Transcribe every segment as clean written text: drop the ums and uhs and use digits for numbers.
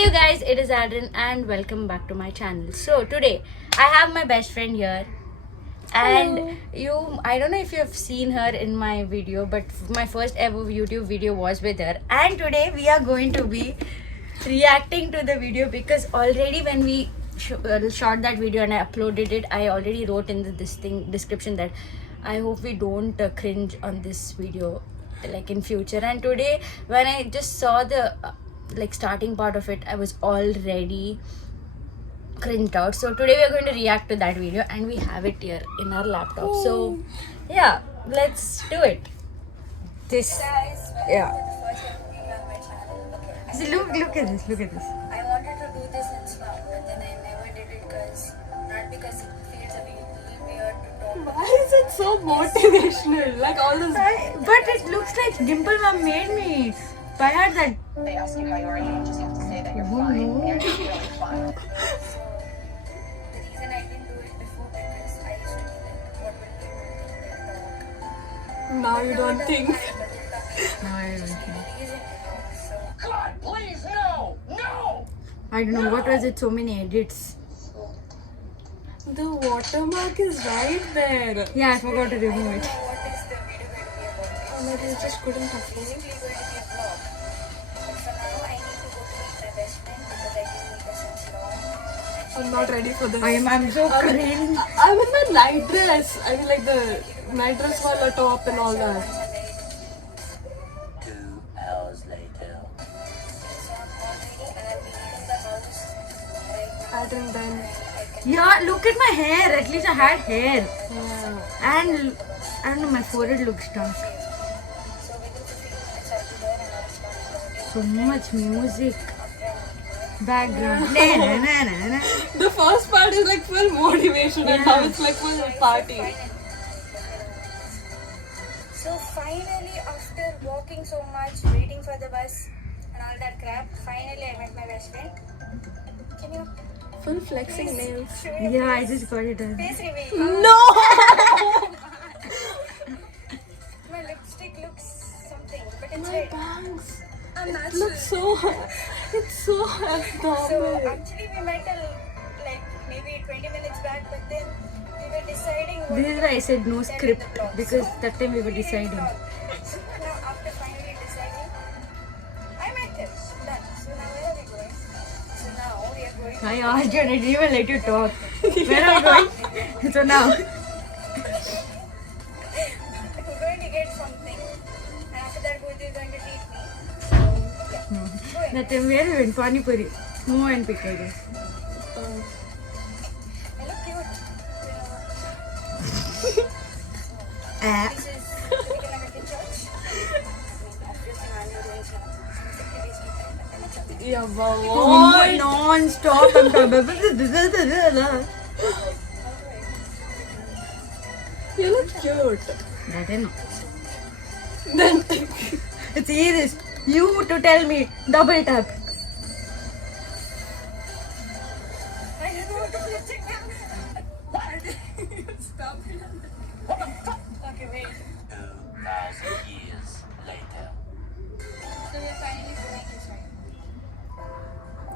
Hey you guys, it is Adrian and welcome back to my channel. So today I have my best friend here and I don't know if you have seen her in my video, but my first ever YouTube video was with her, and today we are going to be reacting to the video because already when we shot that video and I uploaded it, I already wrote in the description that I hope we don't cringe on this video like in future. And today when I just saw the starting part of it, I was already cringed out. So today we are going to react to that video and we have it here in our laptop. So yeah, let's do it. Yeah. See, look at this. I wanted to do this in Snap, but then I never did it not because it feels a little weird to talk. Why is it so motivational? Like all this. But it looks like Dimple Mom made me. By heart that. They ask you how you are, you just have to say that you're fine. You're just really fine. The reason I didn't do it before because I used to be like, what will people think they'll talk? Now you don't think. No, I don't think. So God, please, no! No! I don't know what was it. So many edits. The watermark is right there. Yeah, I forgot to remove it. what is the video going to be about? Oh, but you just couldn't It's afford. basically going to be a vlog. But for now, I need to go to meet my best friend because I didn't meet her since long. I'm not ready for this. I'm so cringe. I'm in my night dress. I mean, like the night dress for the top and all that. 2 hours later. So I'm all ready and I'll be leaving the house right now. I think then. Yeah, look at my hair. At least I had hair. Yeah. And I don't know, my forehead looks dark. So within 15 minutes I'll be there and I'll start vlogging. So much music. Background. The first part is like full motivation, and now it's like full party. So finally, after walking so much, waiting for the bus and all that crap, finally I met my best friend. Can you Full flexing nails. show your Yeah, I just got it done. face reveal? No! My lipstick looks something, but it's My red. bangs. I'm It natural. looks so. It's so So abnormal. actually we met like maybe 20 minutes back, but then we were deciding what This is why I said no to tell in script the vlog. because So that time we were we didn't deciding. vlog. So now after finally deciding, I met him. Done. So now where are we going? So now we are going. I asked you and I didn't even let you talk. Where are we going? So now. We're going to get something, and after that, Goji is going to treat me. So yeah. Go ahead. That time where we went? Pani Puri. Mo and pick, I guess. I look cute. Ah. This is Typical American Church. Obviously, man, you're doing some Yeah, Oh, boy. non-stop. You look cute. That I know. Then. It's easy. You to tell me. Double tap. I don't know what to check Stop it. Okay, wait. 2,000 years later. So we're finally going this way.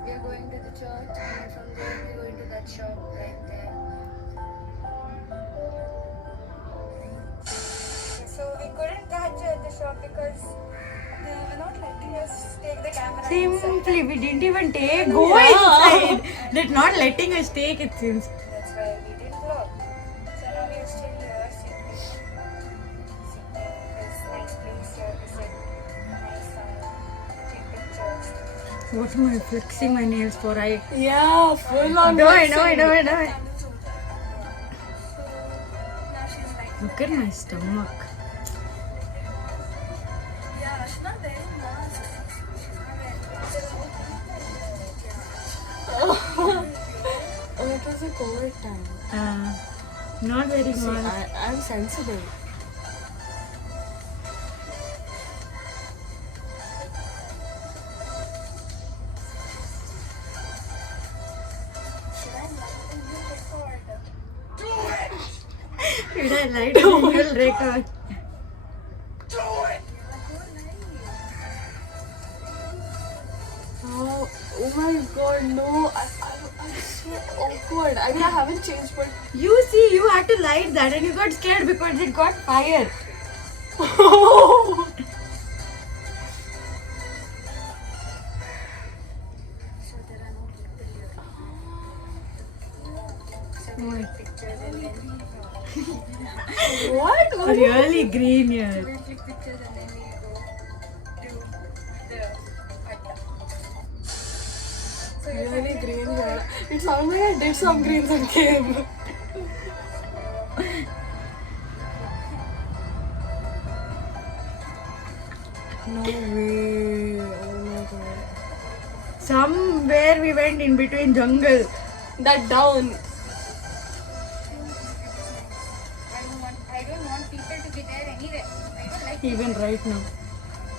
We are going to the church, and from there we're going to that shop right there. So we couldn't catch you at the shop because they were not letting us take the camera inside. Simply, we didn't even take. Go Yeah. inside. They're not letting us take, it seems. That's why we didn't vlog. So now we are still here sitting. This nice place here. This is nice take pictures. What am I flexing my nails for? Yeah, full on. Do it. So now she's like, Look at my stomach. yeah, she's not wearing mask. She's not wearing Oh, it was a COVID time. Not very See, much. I'm sensitive. Should I light the new record? Did I light a real record? Do it! Oh, oh my my god, no. I'm so awkward. I mean, I haven't changed, but. You see, you had to light that and you got scared because it got fire. So there are no people here. So we take pictures and then What? Really green here. we click pictures and then we go to the adda. So you're Really green hair. It sounds like I did some greens and came. No way. Oh my god. Somewhere we went in between jungle. That down. I don't want people to be there anywhere. I don't like Even right now.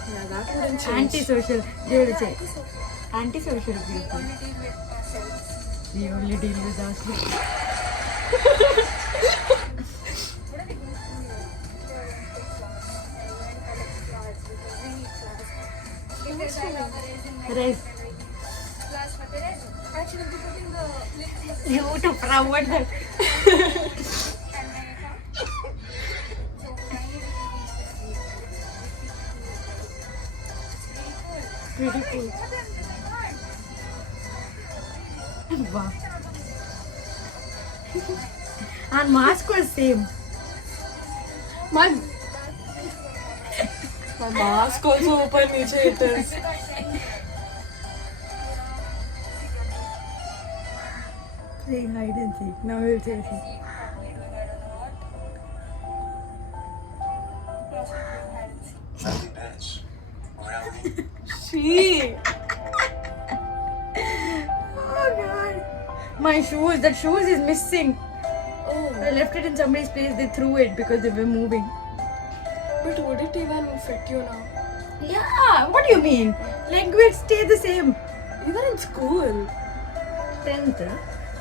Yeah, that wouldn't change. Antisocial. They will say. antisocial. Antisocial We people. only deal with ourselves. We only deal with us. What are we going to do? Take flowers. I went collect flowers because we need flowers. If there's a rubber is in my Rice. flowers for the resin. Actually, we'll be putting the lips You to promote that. and my account. So finally we reached the place. It's really cool. Pretty cool. What is this? Wow. And mask was same. My mask also open, niche it is. Playing hide and seek. Now we'll say seek. She. Oh god. My shoes. That shoes is missing. Oh. I left it in somebody's place. They threw it because they were moving. But would it even fit you now? Yeah. What do you mean? Language stay the same. You were in school. 10th.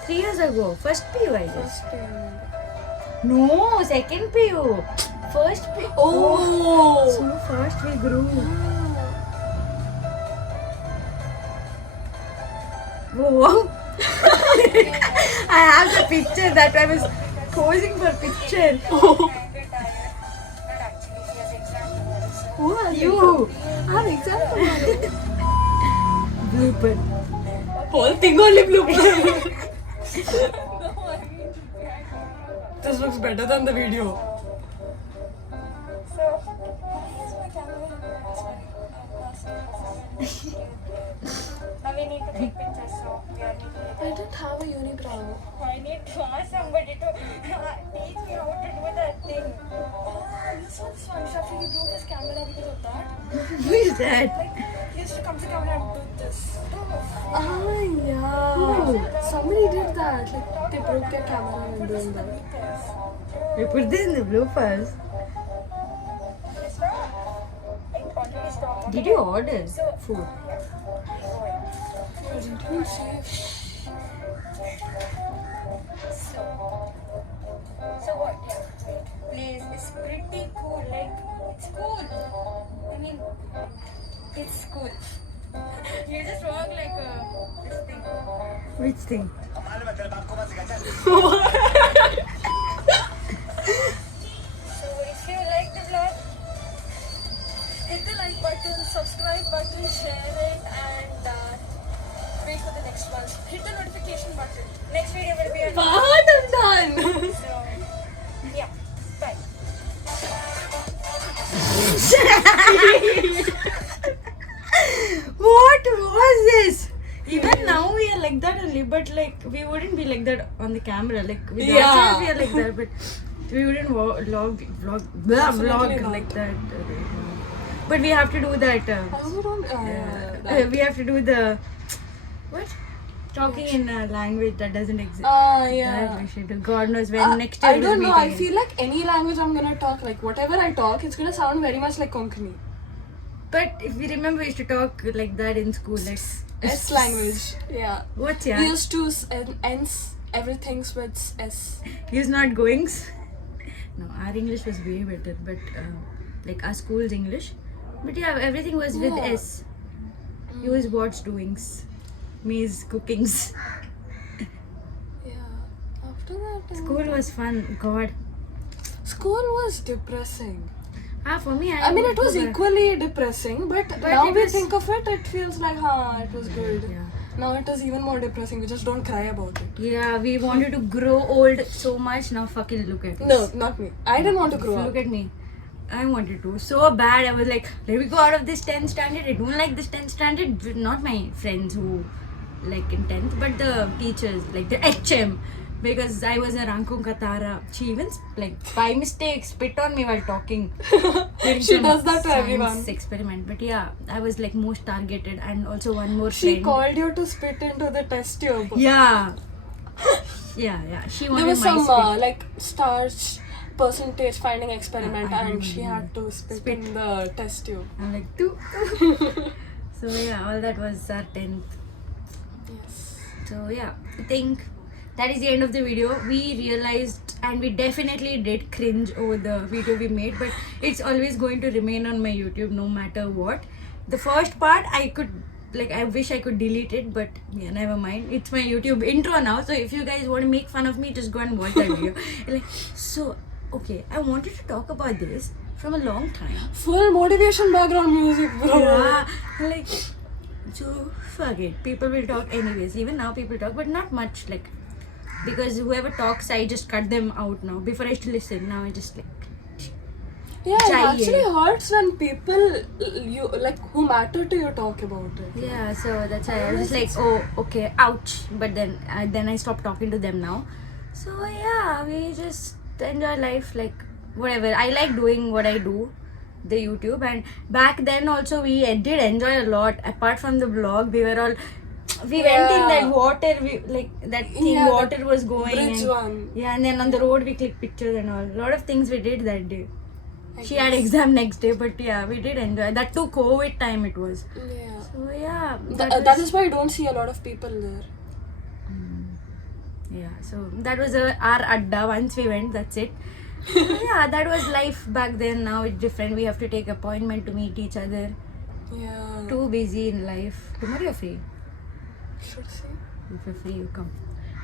3 years ago. First PU I guess. First time. No. Second PU. First PU. Oh. So fast we grew. Whoa. I have the picture that I was posing for picture. Oh. Not actually, she has exam tomorrow. So Who are You. I'm example. Blooper. Whole thing only blooper. This looks better than the video. So, here's my camera. Now we need to take pictures, so we are making it. I didn't have a unibrow. I need to ask somebody to teach me how to do that thing. This one's fun. Shafi, he broke his camera because of that. Who is that? Like, he used to come to camera and do this. Ah, yeah. Somebody did that. Like, they broke their camera and doing that. We put this in the bloopers. Did you order food? So what? Yeah. Place is pretty cool. Like, it's cool. I mean, it's cool. You just walk like this thing. Which thing? So if you like the vlog, hit the like button, subscribe button, share it, and wait for the next one. Hit the notification button. Next video will be on. What? I'm done. So yeah, bye. What was this? Even now we are like that only, but like we wouldn't be like that on the camera. Like with Yeah. ourselves we are like that, but we wouldn't vlog Definitely not. like that. But we have to do that. We don't. We have to do the what? Talking in a language that doesn't exist. Yeah. That we should do. God knows when next year I we'll don't meet know. I again. feel like any language I'm gonna talk, like whatever I talk, it's gonna sound very much like Konkani. But if we remember, we used to talk like that in school. Like S language. Yeah. what's We yeah? used to ends everything's with S. Use not goings. No, our English was way better, but like our school's English. But yeah, everything was with Yeah. S. Use what's doings. me's cookings. Yeah. After that, School was fun. God. school was depressing. For me, I mean, would it was go back. equally depressing, but But now it we was- think of it, it feels like, it was good. Yeah. Now it is even more depressing. We just don't cry about it. Yeah, we wanted to grow old so much. Now fucking look at us. No, not me. I didn't want to grow Look up. at me. I wanted to so bad. I was like, let me go out of this 10th standard. I don't like this 10th standard. Not my friends who like in 10th, but the teachers, like the HM. Because I was a Rankun Katara. She even like by mistake spit on me while talking. During She some does that to science everyone. experiment. But yeah, I was like most targeted, and also one more She friend. called you to spit into the test tube. Yeah. Yeah. She wanted There was my some spit. like starch percentage finding experiment, I don't and she know. had to spit Spit. in the test tube. I'm like, do. So yeah, all that was our 10th. Yes. So yeah, I think that is the end of the video. We realized and we definitely did cringe over the video we made, but it's always going to remain on my YouTube no matter what. The first part I could like, I wish I could delete it, but yeah, never mind. It's my YouTube intro now, so if you guys want to make fun of me, just go and watch that video. Like, so okay, I wanted to talk about this from a long time. Full motivation background music, bro. Yeah, like, so fuck it. People will talk anyways. Even now, people talk, but not much. Like, because whoever talks, I just cut them out now. Before I used to listen, now I just like. Yeah, it Chahiye. actually hurts when people you like who matter to you talk about it. Yeah, so that's why I was just like, oh, okay, ouch. But then I stopped talking to them now. So yeah, we just enjoy life, like whatever. I like doing what I do, the YouTube, and back then also we did enjoy a lot. Apart from the vlog, we were all. We went in that water, like that thing, Yeah, water that was going. bridge and, one. Yeah, and then on the road we clicked pictures and all. A lot of things we did that day. I She had guess. exam next day, but yeah, we did enjoy. That too COVID time it was. Yeah. So yeah, That is why I don't see a lot of people there. yeah. So that was our adda. Once we went, that's it. So, yeah, that was life back then. Now it's different. We have to take appointment to meet each other. Yeah. Too busy in life. Tomorrow you're free. Should see. If you're free, you come.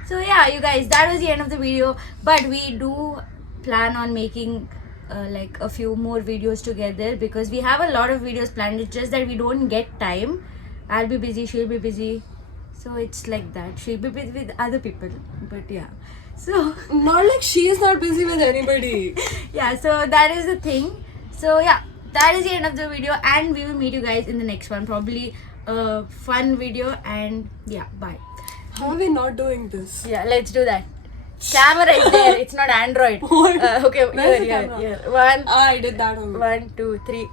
So yeah, you guys, that was the end of the video. But we do plan on making like a few more videos together, because we have a lot of videos planned. It's just that we don't get time. I'll be busy, she'll be busy. So it's like that. She'll be busy with other people. But yeah. So Not like she is not busy with anybody. yeah, so that is the thing. So yeah, that is the end of the video, and we will meet you guys in the next one. Probably a fun video, and yeah, bye. How are we not doing this? Yeah, let's do that. Camera is there. It's not Android. What? Okay, Where's the here. camera? One, I did that only. 1, 2, 3.